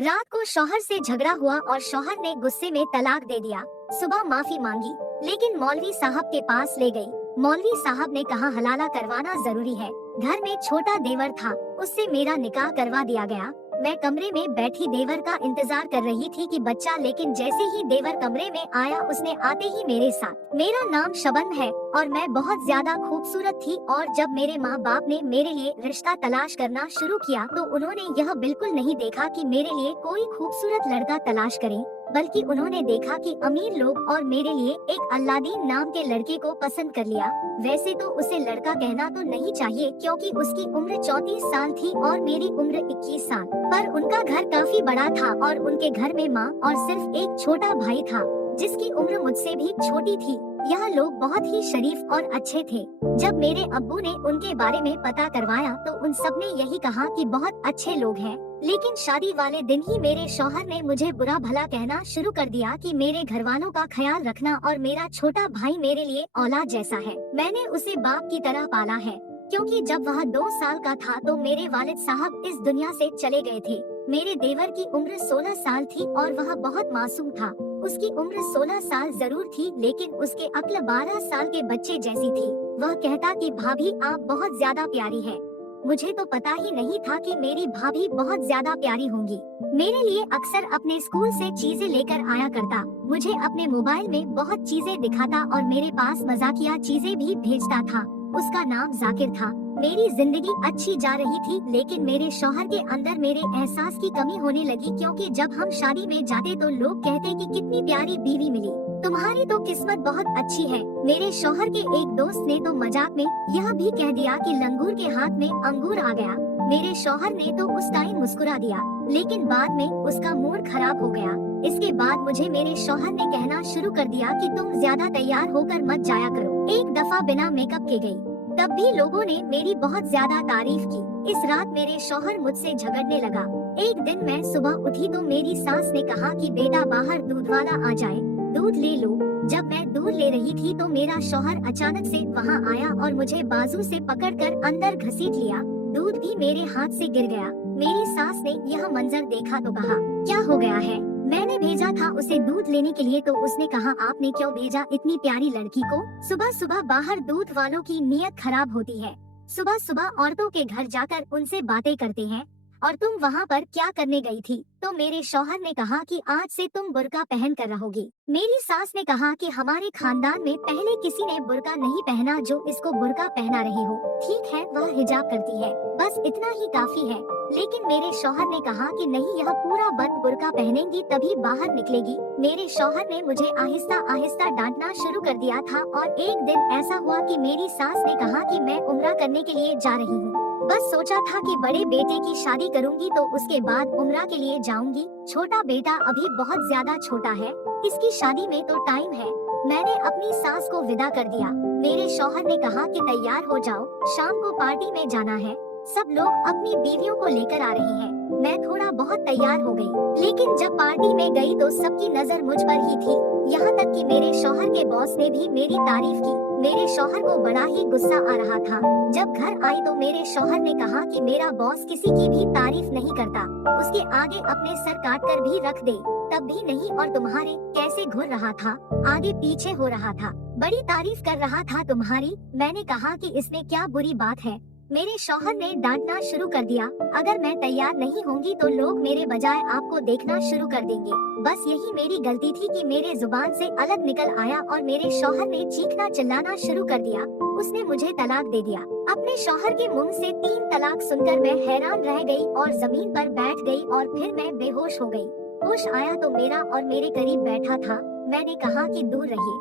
रात को शौहर से झगड़ा हुआ और शौहर ने गुस्से में तलाक दे दिया। सुबह माफी मांगी, लेकिन मौलवी साहब के पास ले गई। मौलवी साहब ने कहा हलाला करवाना जरूरी है। घर में छोटा देवर था, उससे मेरा निकाह करवा दिया गया। मैं कमरे में बैठी देवर का इंतजार कर रही थी कि बच्चा, लेकिन जैसे ही देवर कमरे में आया उसने आते ही मेरे साथ। मेरा नाम शबन है और मैं बहुत ज्यादा खूबसूरत थी, और जब मेरे माँ बाप ने मेरे लिए रिश्ता तलाश करना शुरू किया तो उन्होंने यह बिल्कुल नहीं देखा कि मेरे लिए कोई खूबसूरत लड़का तलाश करें, बल्कि उन्होंने देखा कि अमीर लोग और मेरे लिए एक अल्लादीन नाम के लड़के को पसंद कर लिया। वैसे तो उसे लड़का कहना तो नहीं चाहिए, क्योंकि उसकी उम्र 34 साल थी और मेरी उम्र 21 साल। पर उनका घर काफी बड़ा था और उनके घर में माँ और सिर्फ एक छोटा भाई था, जिसकी उम्र मुझसे भी छोटी थी। यह लोग बहुत ही शरीफ और अच्छे थे। जब मेरे अब्बू ने उनके बारे में पता करवाया तो उन सब ने यही कहा कि बहुत अच्छे लोग हैं। लेकिन शादी वाले दिन ही मेरे शौहर ने मुझे बुरा भला कहना शुरू कर दिया कि मेरे घर वालों का ख्याल रखना और मेरा छोटा भाई मेरे लिए औलाद जैसा है। मैंने उसे बाप की तरह पाला है, क्योंकि जब वह 2 साल का था तो मेरे वालिद साहब इस दुनिया से चले गए थे। मेरे देवर की उम्र 16 साल थी और वह बहुत मासूम था। उसकी उम्र 16 साल जरूर थी, लेकिन उसके अक्ल 12 साल के बच्चे जैसी थी। वह कहता कि भाभी आप बहुत ज्यादा प्यारी है। मुझे तो पता ही नहीं था कि मेरी भाभी बहुत ज्यादा प्यारी होंगी। मेरे लिए अक्सर अपने स्कूल से चीजें लेकर आया करता, मुझे अपने मोबाइल में बहुत चीजें दिखाता और मेरे पास मजाकिया चीजें भी भेजता था। उसका नाम जाकिर था। मेरी जिंदगी अच्छी जा रही थी, लेकिन मेरे शौहर के अंदर मेरे एहसास की कमी होने लगी, क्योंकि जब हम शादी में जाते तो लोग कहते कि कितनी प्यारी बीवी मिली, तुम्हारी तो किस्मत बहुत अच्छी है। मेरे शौहर के एक दोस्त ने तो मजाक में यह भी कह दिया कि लंगूर के हाथ में अंगूर आ गया। मेरे शौहर ने तो उस टाइम मुस्कुरा दिया, लेकिन बाद में उसका मूड खराब हो गया। इसके बाद मुझे मेरे शौहर ने कहना शुरू कर दिया कि तुम ज्यादा तैयार होकर मत जाया करो। एक दफा बिना मेकअप के गई, तब भी लोगों ने मेरी बहुत ज्यादा तारीफ की। इस रात मेरे शौहर मुझसे झगड़ने लगा। एक दिन मैं सुबह उठी तो मेरी सास ने कहा कि बेटा बाहर दूध वाला आ जाए, दूध ले लो। जब मैं दूध ले रही थी तो मेरा शौहर अचानक से वहाँ आया और मुझे बाजू से पकड़कर अंदर घसीट लिया। दूध भी मेरे हाथ से गिर गया। मेरी सास ने यह मंजर देखा तो कहा क्या हो गया है। मैंने भेजा था उसे दूध लेने के लिए, तो उसने कहा आपने क्यों भेजा इतनी प्यारी लड़की को। सुबह सुबह बाहर दूध वालों की नीयत खराब होती है। सुबह सुबह औरतों के घर जाकर उनसे बातें करते हैं, और तुम वहाँ पर क्या करने गई थी। तो मेरे शौहर ने कहा कि आज से तुम बुर्का पहन कर रहोगी। मेरी सास ने कहा कि हमारे खानदान में पहले किसी ने बुर्का नहीं पहना जो इसको बुर्का पहना रही हो। ठीक है, वह हिजाब करती है, बस इतना ही काफी है। लेकिन मेरे शौहर ने कहा कि नहीं, यह पूरा बंद बुर्का पहनेंगी तभी बाहर निकलेगी। मेरे शौहर ने मुझे आहिस्ता आहिस्ता डांटना शुरू कर दिया था, और एक दिन ऐसा हुआ कि मेरी सास ने कहा कि मैं उम्रा करने के लिए जा रही हूँ। बस सोचा था कि बड़े बेटे की शादी करूंगी तो उसके बाद उम्रा के लिए जाऊंगी। छोटा बेटा अभी बहुत ज्यादा छोटा है, इसकी शादी में तो टाइम है। मैंने अपनी सास को विदा कर दिया। मेरे शौहर ने कहा कि तैयार हो जाओ, शाम को पार्टी में जाना है। सब लोग अपनी बीवियों को लेकर आ रहे हैं। मैं थोड़ा बहुत तैयार हो गई, लेकिन जब पार्टी में गई तो सबकी नजर मुझ पर ही थी। यहाँ तक कि मेरे शौहर के बॉस ने भी मेरी तारीफ की। मेरे शौहर को बड़ा ही गुस्सा आ रहा था। जब घर आई तो मेरे शौहर ने कहा कि मेरा बॉस किसी की भी तारीफ नहीं करता, उसके आगे अपने सर काट कर भी रख दे, तब भी नहीं। और तुम्हारे कैसे घुर रहा था, आगे पीछे हो रहा था, बड़ी तारीफ कर रहा था तुम्हारी। मैंने कहा कि इसमें क्या बुरी बात है। मेरे शौहर ने डांटना शुरू कर दिया, अगर मैं तैयार नहीं होंगी तो लोग मेरे बजाय आपको देखना शुरू कर देंगे। बस यही मेरी गलती थी कि मेरे जुबान से अलग निकल आया और मेरे शौहर ने चीखना चिल्लाना शुरू कर दिया। उसने मुझे तलाक दे दिया। अपने शौहर के मुंह से 3 तलाक सुनकर मैं हैरान रह गई और जमीन पर बैठ गई, और फिर मैं बेहोश हो गई। होश आया तो मेरा और मेरे करीब बैठा था। मैंने कहा कि दूर रहिए,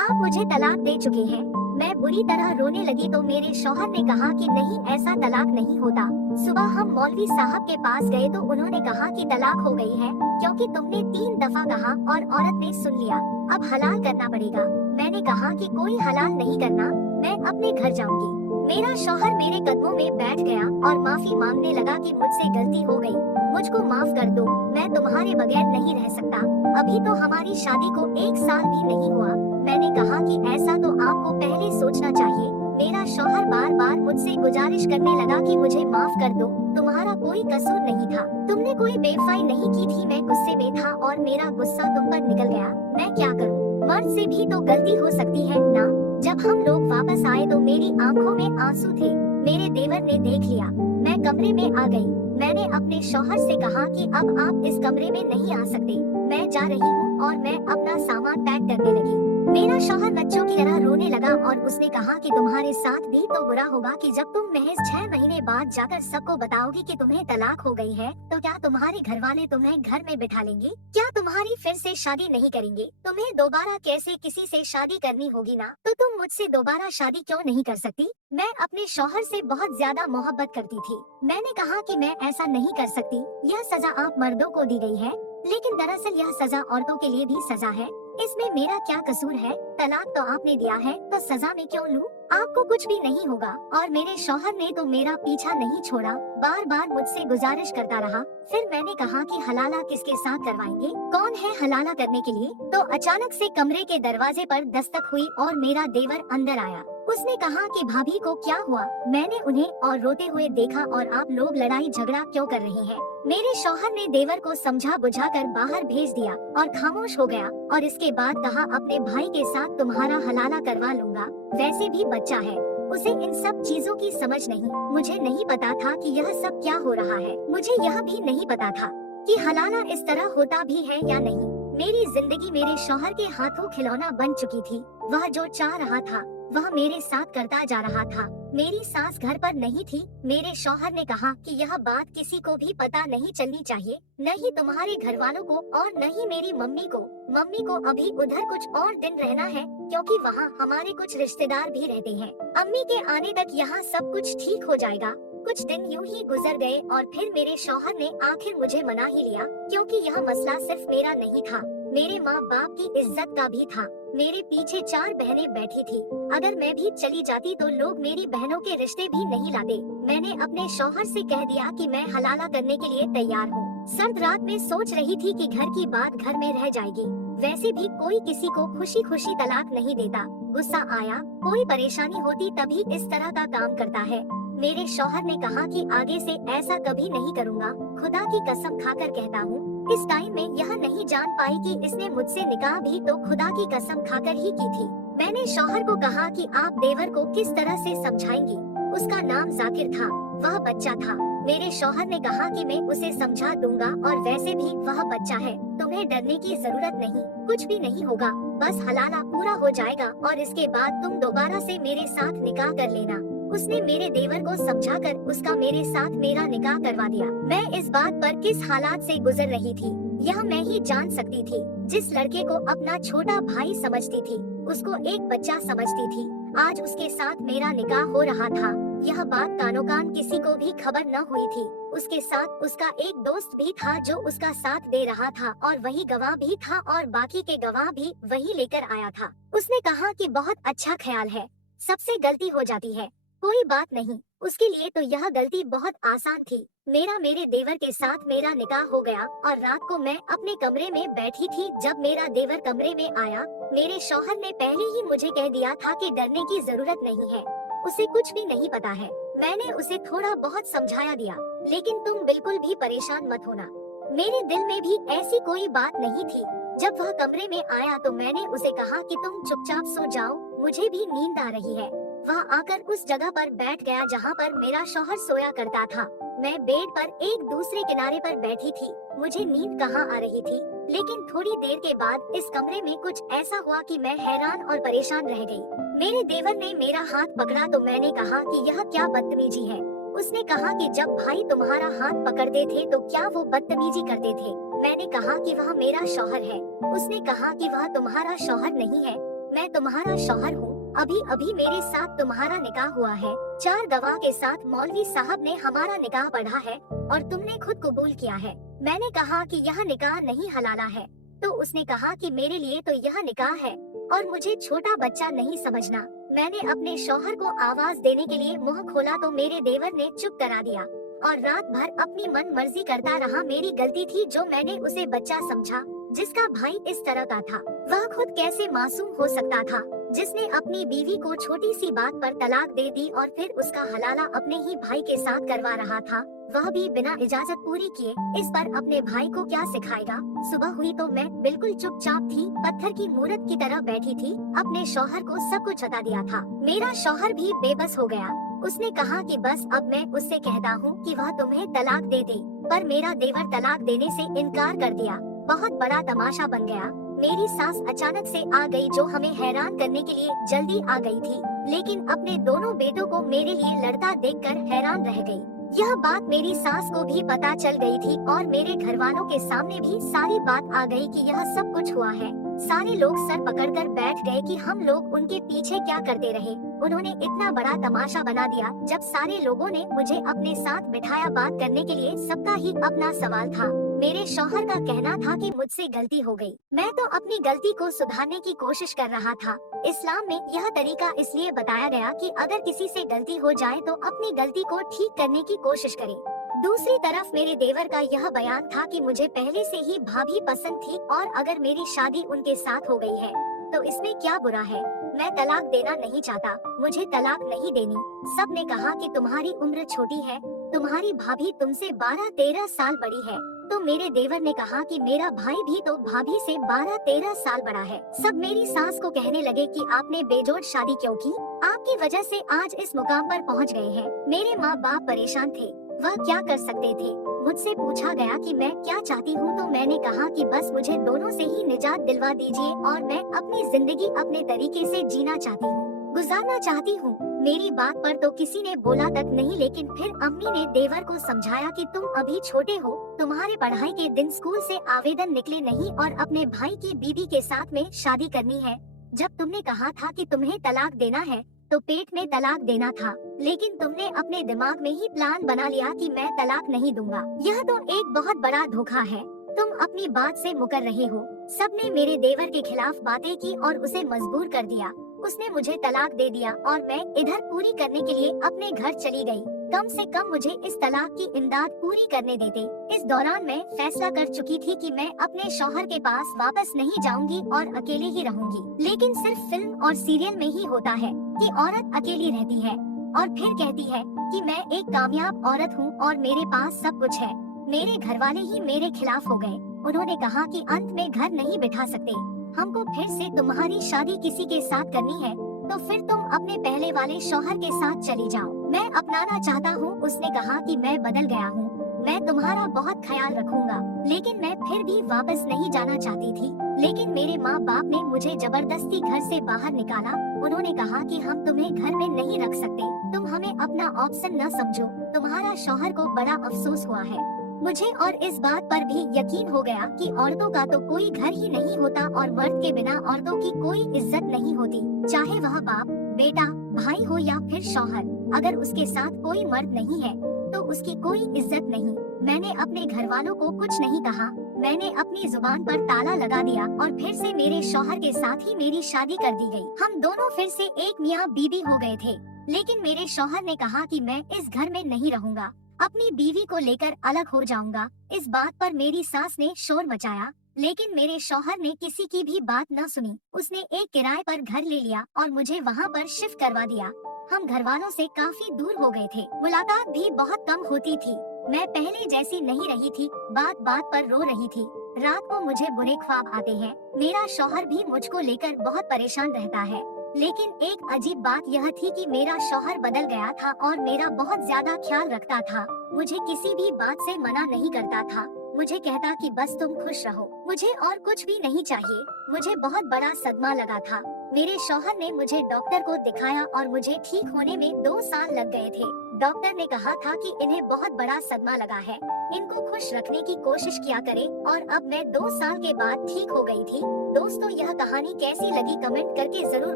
आप मुझे तलाक दे चुके हैं। मैं बुरी तरह रोने लगी तो मेरे शौहर ने कहा कि नहीं, ऐसा तलाक नहीं होता। सुबह हम मौलवी साहब के पास गए तो उन्होंने कहा कि तलाक हो गई है, क्योंकि तुमने 3 दफा कहा और औरत ने सुन लिया, अब हलाल करना पड़ेगा। मैंने कहा कि कोई हलाल नहीं करना, मैं अपने घर जाऊंगी। मेरा शौहर मेरे कदमों में बैठ गया और माफी मांगने लगा कि मुझसे गलती हो गई, मुझको माफ कर दो, मैं तुम्हारे बगैर नहीं रह सकता। अभी तो हमारी शादी को 1 साल भी नहीं हुआ। मैंने कहा कि ऐसा तो आपको पहले सोचना चाहिए। मेरा शौहर बार बार मुझसे गुजारिश करने लगा कि मुझे माफ कर दो, तुम्हारा कोई कसूर नहीं था, तुमने कोई बेवफाई नहीं की थी। मैं गुस्से में था और मेरा गुस्सा तुम पर निकल गया। मैं क्या करूं? मर्द से भी तो गलती हो सकती है ना। जब हम लोग वापस आए तो मेरी आंखों में आंसू थे। मेरे देवर ने देख लिया। मैं कमरे में आ गई। मैंने अपने शौहर से कहा कि अब आप इस कमरे में नहीं आ सकते, मैं जा रही हूँ, और मैं अपना सामान पैक करने लगी। मेरा शौहर बच्चों की तरह रोने लगा और उसने कहा कि तुम्हारे साथ भी तो बुरा होगा कि जब तुम महज 6 महीने बाद जाकर सबको बताओगी कि तुम्हें तलाक हो गई है, तो क्या तुम्हारे घर वाले तुम्हें घर में बिठा लेंगे? क्या तुम्हारी फिर से शादी नहीं करेंगे? तुम्हें दोबारा कैसे किसी से शादी करनी होगी ना, तो तुम मुझसे दोबारा शादी क्यों नहीं कर सकती? मैं अपने शौहर से बहुत ज्यादा मोहब्बत करती थी। मैंने कहा कि मैं ऐसा नहीं कर सकती, यह सजा आप मर्दों को दी गई है, लेकिन दरअसल यह सजा औरतों के लिए भी सजा है। इसमें मेरा क्या कसूर है? तलाक तो आपने दिया है, तो सजा में क्यों लूं? आपको कुछ भी नहीं होगा। और मेरे शौहर ने तो मेरा पीछा नहीं छोड़ा, बार बार मुझसे गुजारिश करता रहा। फिर मैंने कहा कि हलाला किसके साथ करवाएंगे? कौन है हलाला करने के लिए? तो अचानक से कमरे के दरवाजे पर दस्तक हुई और मेरा देवर अंदर आया। उसने कहा कि भाभी को क्या हुआ? मैंने उन्हें और रोते हुए देखा और आप लोग लड़ाई झगड़ा क्यों कर रही हैं? मेरे शौहर ने देवर को समझा बुझाकर बाहर भेज दिया और खामोश हो गया, और इसके बाद कहा अपने भाई के साथ तुम्हारा हलाला करवा लूंगा, वैसे भी बच्चा है, उसे इन सब चीजों की समझ नहीं। मुझे नहीं पता था कि यह सब क्या हो रहा है। मुझे यह भी नहीं पता था कि हलाला इस तरह होता भी है या नहीं। मेरी जिंदगी मेरे शौहर के हाथों खिलौना बन चुकी थी। वह जो चाह रहा था वह मेरे साथ करता जा रहा था। मेरी सास घर पर नहीं थी। मेरे शौहर ने कहा कि यह बात किसी को भी पता नहीं चलनी चाहिए, न ही तुम्हारे घर वालों को और न ही मेरी मम्मी को। मम्मी को अभी उधर कुछ और दिन रहना है, क्योंकि वहाँ हमारे कुछ रिश्तेदार भी रहते हैं। अम्मी के आने तक यहाँ सब कुछ ठीक हो जाएगा। कुछ दिन यूं ही गुजर गए और फिर मेरे शौहर ने आखिर मुझे मना ही लिया, क्योंकि यह मसला सिर्फ मेरा नहीं था, मेरे माँ बाप की इज्जत का भी था। मेरे पीछे 4 बहनें बैठी थी। अगर मैं भी चली जाती तो लोग मेरी बहनों के रिश्ते भी नहीं लाते। मैंने अपने शौहर से कह दिया कि मैं हलाला करने के लिए तैयार हूँ। सर्द रात में सोच रही थी कि घर की बात घर में रह जाएगी। वैसे भी कोई किसी को खुशी खुशी तलाक नहीं देता। गुस्सा आया, कोई परेशानी होती तभी इस तरह का काम करता है। मेरे शौहर ने कहा कि आगे से ऐसा कभी नहीं करूँगा, खुदा की कसम खाकर कहता हूँ। इस टाइम में यह नहीं जान पाई कि इसने मुझसे निकाह भी तो खुदा की कसम खाकर ही की थी। मैंने शौहर को कहा कि आप देवर को किस तरह से समझाएंगी? उसका नाम जाकिर था, वह बच्चा था। मेरे शौहर ने कहा कि मैं उसे समझा दूंगा, और वैसे भी वह बच्चा है, तुम्हें डरने की जरूरत नहीं, कुछ भी नहीं होगा, बस हलाला पूरा हो जाएगा और इसके बाद तुम दोबारा से मेरे साथ निकाह कर लेना। उसने मेरे देवर को समझाकर उसका मेरे साथ मेरा निकाह करवा दिया। मैं इस बात पर किस हालात से गुजर रही थी यह मैं ही जान सकती थी। जिस लड़के को अपना छोटा भाई समझती थी, उसको एक बच्चा समझती थी, आज उसके साथ मेरा निकाह हो रहा था। यह बात कानो कान किसी को भी खबर न हुई थी। उसके साथ उसका एक दोस्त भी था जो उसका साथ दे रहा था, और वही गवाह भी था, और बाकी के गवाह भी वही लेकर आया था। उसने कहा कि बहुत अच्छा ख्याल है, सबसे गलती हो जाती है, कोई बात नहीं, उसके लिए तो यह गलती बहुत आसान थी। मेरे देवर के साथ मेरा निकाह हो गया, और रात को मैं अपने कमरे में बैठी थी। जब मेरा देवर कमरे में आया, मेरे शौहर ने पहले ही मुझे कह दिया था कि डरने की जरूरत नहीं है, उसे कुछ भी नहीं पता है। मैंने उसे थोड़ा बहुत समझाया दिया, लेकिन तुम बिल्कुल भी परेशान मत होना। मेरे दिल में भी ऐसी कोई बात नहीं थी। जब वह कमरे में आया तो मैंने उसे कहा कि तुम चुपचाप सो जाओ, मुझे भी नींद आ रही है। वह आकर उस जगह पर बैठ गया जहाँ पर मेरा शौहर सोया करता था। मैं बेड पर एक दूसरे किनारे पर बैठी थी। मुझे नींद कहाँ आ रही थी, लेकिन थोड़ी देर के बाद इस कमरे में कुछ ऐसा हुआ कि मैं हैरान और परेशान रह गई। मेरे देवर ने मेरा हाथ पकड़ा तो मैंने कहा कि यह क्या बदतमीजी है। उसने कहा कि जब भाई तुम्हारा हाथ पकड़ते थे तो क्या वो बदतमीजी करते थे? मैंने कहा कि वह मेरा शौहर है। उसने कहा कि वह तुम्हारा शौहर नहीं है, मैं तुम्हारा शौहर हूँ। अभी अभी मेरे साथ तुम्हारा निकाह हुआ है, 4 गवाह के साथ मौलवी साहब ने हमारा निकाह पढ़ा है और तुमने खुद कबूल किया है। मैंने कहा कि यह निकाह नहीं हलाला है, तो उसने कहा कि मेरे लिए तो यह निकाह है और मुझे छोटा बच्चा नहीं समझना। मैंने अपने शौहर को आवाज देने के लिए मुंह खोला तो मेरे देवर ने चुप करा दिया और रात भर अपनी मन मर्जी करता रहा। मेरी गलती थी जो मैंने उसे बच्चा समझा, जिसका भाई इस तरह का था। वह खुद कैसे मासूम हो सकता था? जिसने अपनी बीवी को छोटी सी बात पर तलाक दे दी और फिर उसका हलाला अपने ही भाई के साथ करवा रहा था, वह भी बिना इजाजत पूरी किए। इस पर अपने भाई को क्या सिखाएगा। सुबह हुई तो मैं बिल्कुल चुपचाप थी, पत्थर की मूरत की तरह बैठी थी। अपने शौहर को सब कुछ बता दिया था। मेरा शौहर भी बेबस हो गया। उसने कहा कि बस अब मैं उससे कहता हूँ कि वह तुम्हें तलाक दे दे, पर मेरा देवर तलाक देने से इनकार कर दिया। बहुत बड़ा तमाशा बन गया। मेरी सास अचानक से आ गई, जो हमें हैरान करने के लिए जल्दी आ गई थी, लेकिन अपने दोनों बेटों को मेरे लिए लड़ता देखकर हैरान रह गई। यह बात मेरी सास को भी पता चल गई थी और मेरे घर वालों के सामने भी सारी बात आ गई कि यह सब कुछ हुआ है। सारे लोग सर पकड़कर बैठ गए कि हम लोग उनके पीछे क्या करते रहे। उन्होंने इतना बड़ा तमाशा बना दिया। जब सारे लोगों ने मुझे अपने साथ बिठाया बात करने के लिए, सबका ही अपना सवाल था। मेरे शौहर का कहना था कि मुझसे गलती हो गई। मैं तो अपनी गलती को सुधारने की कोशिश कर रहा था। इस्लाम में यह तरीका इसलिए बताया गया कि अगर किसी से गलती हो जाए तो अपनी गलती को ठीक करने की कोशिश करे। दूसरी तरफ मेरे देवर का यह बयान था कि मुझे पहले से ही भाभी पसंद थी और अगर मेरी शादी उनके साथ हो गई है तो इसमें क्या बुरा है। मैं तलाक देना नहीं चाहता, मुझे तलाक नहीं देनी। सब ने कहा कि तुम्हारी उम्र छोटी है, तुम्हारी भाभी तुमसे 12-13 साल बड़ी है। तो मेरे देवर ने कहा कि मेरा भाई भी तो भाभी से 12-13 साल बड़ा है। सब मेरी सास को कहने लगे कि आपने बेजोड़ शादी क्यों की, आपकी वजह से आज इस मुकाम पर पहुंच गए हैं। मेरे माँ बाप परेशान थे, वह क्या कर सकते थे। मुझसे पूछा गया कि मैं क्या चाहती हूँ, तो मैंने कहा कि बस मुझे दोनों से ही निजात दिलवा दीजिए और मैं अपनी जिंदगी अपने तरीके से जीना चाहती हूँ, गुजारना चाहती हूँ। मेरी बात पर तो किसी ने बोला तक नहीं, लेकिन फिर अम्मी ने देवर को समझाया कि तुम अभी छोटे हो, तुम्हारे पढ़ाई के दिन स्कूल से आवेदन निकले नहीं और अपने भाई की बीवी के साथ में शादी करनी है। जब तुमने कहा था कि तुम्हें तलाक देना है तो पेट में तलाक देना था, लेकिन तुमने अपने दिमाग में ही प्लान बना लिया कि मैं तलाक नहीं दूंगा। यह तो एक बहुत बड़ा धोखा है। तुम अपनी बात से मुकर रहे हो। सबने मेरे देवर के खिलाफ बातें की और उसे मजबूर कर दिया। उसने मुझे तलाक दे दिया और मैं इधर पूरी करने के लिए अपने घर चली गई। कम से कम मुझे इस तलाक की इमदाद पूरी करने देते। इस दौरान मैं फैसला कर चुकी थी कि मैं अपने शौहर के पास वापस नहीं जाऊंगी और अकेले ही रहूंगी। लेकिन सिर्फ फिल्म और सीरियल में ही होता है कि औरत अकेली रहती है और फिर कहती है कि मैं एक कामयाब औरत हूँ और मेरे पास सब कुछ है। मेरे घरवाले ही मेरे खिलाफ हो गए। उन्होंने कहा कि अंत में घर नहीं बिठा सकते, हमको फिर से तुम्हारी शादी किसी के साथ करनी है तो फिर तुम अपने पहले वाले शौहर के साथ चली जाओ। मैं अपनाना चाहता हूँ। उसने कहा कि मैं बदल गया हूँ, मैं तुम्हारा बहुत ख्याल रखूंगा, लेकिन मैं फिर भी वापस नहीं जाना चाहती थी। लेकिन मेरे माँ बाप ने मुझे जबरदस्ती घर से बाहर निकाला। उन्होंने कहा कि हम तुम्हें घर में नहीं रख सकते, तुम हमें अपना ऑप्शन न समझो। तुम्हारा शौहर को बड़ा अफसोस हुआ है। मुझे और इस बात पर भी यकीन हो गया कि औरतों का तो कोई घर ही नहीं होता और मर्द के बिना औरतों की कोई इज्जत नहीं होती, चाहे वह बाप, बेटा, भाई हो या फिर शौहर। अगर उसके साथ कोई मर्द नहीं है तो उसकी कोई इज्जत नहीं। मैंने अपने घर वालों को कुछ नहीं कहा। मैंने अपनी जुबान पर ताला लगा दिया और फिर से मेरे शौहर के साथ ही मेरी शादी कर दी गई। हम दोनों फिर से एक मियाँ बीवी हो गए थे। लेकिन मेरे शौहर ने कहा कि मैं इस घर में नहीं रहूंगा, अपनी बीवी को लेकर अलग हो जाऊंगा। इस बात पर मेरी सास ने शोर मचाया, लेकिन मेरे शौहर ने किसी की भी बात न सुनी। उसने एक किराए पर घर ले लिया और मुझे वहाँ पर शिफ्ट करवा दिया। हम घर वालों से काफी दूर हो गए थे, मुलाकात भी बहुत कम होती थी। मैं पहले जैसी नहीं रही थी, बात बात पर रो रही थी। रात को मुझे बुरे ख्वाब आते हैं। मेरा शौहर भी मुझको लेकर बहुत परेशान रहता है। लेकिन एक अजीब बात यह थी कि मेरा शौहर बदल गया था और मेरा बहुत ज्यादा ख्याल रखता था। मुझे किसी भी बात से मना नहीं करता था। मुझे कहता कि बस तुम खुश रहो, मुझे और कुछ भी नहीं चाहिए। मुझे बहुत बड़ा सदमा लगा था। मेरे शौहर ने मुझे डॉक्टर को दिखाया और मुझे ठीक होने में 2 साल लग गए थे। डॉक्टर ने कहा था कि इन्हें बहुत बड़ा सदमा लगा है, इनको खुश रखने की कोशिश किया करें। और अब मैं 2 साल के बाद ठीक हो गई थी। दोस्तों, यह कहानी कैसी लगी कमेंट करके जरूर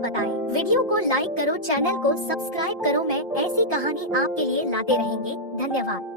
बताएं। वीडियो को लाइक करो, चैनल को सब्सक्राइब करो। मैं ऐसी कहानी आपके लिए लाते रहेंगे। धन्यवाद।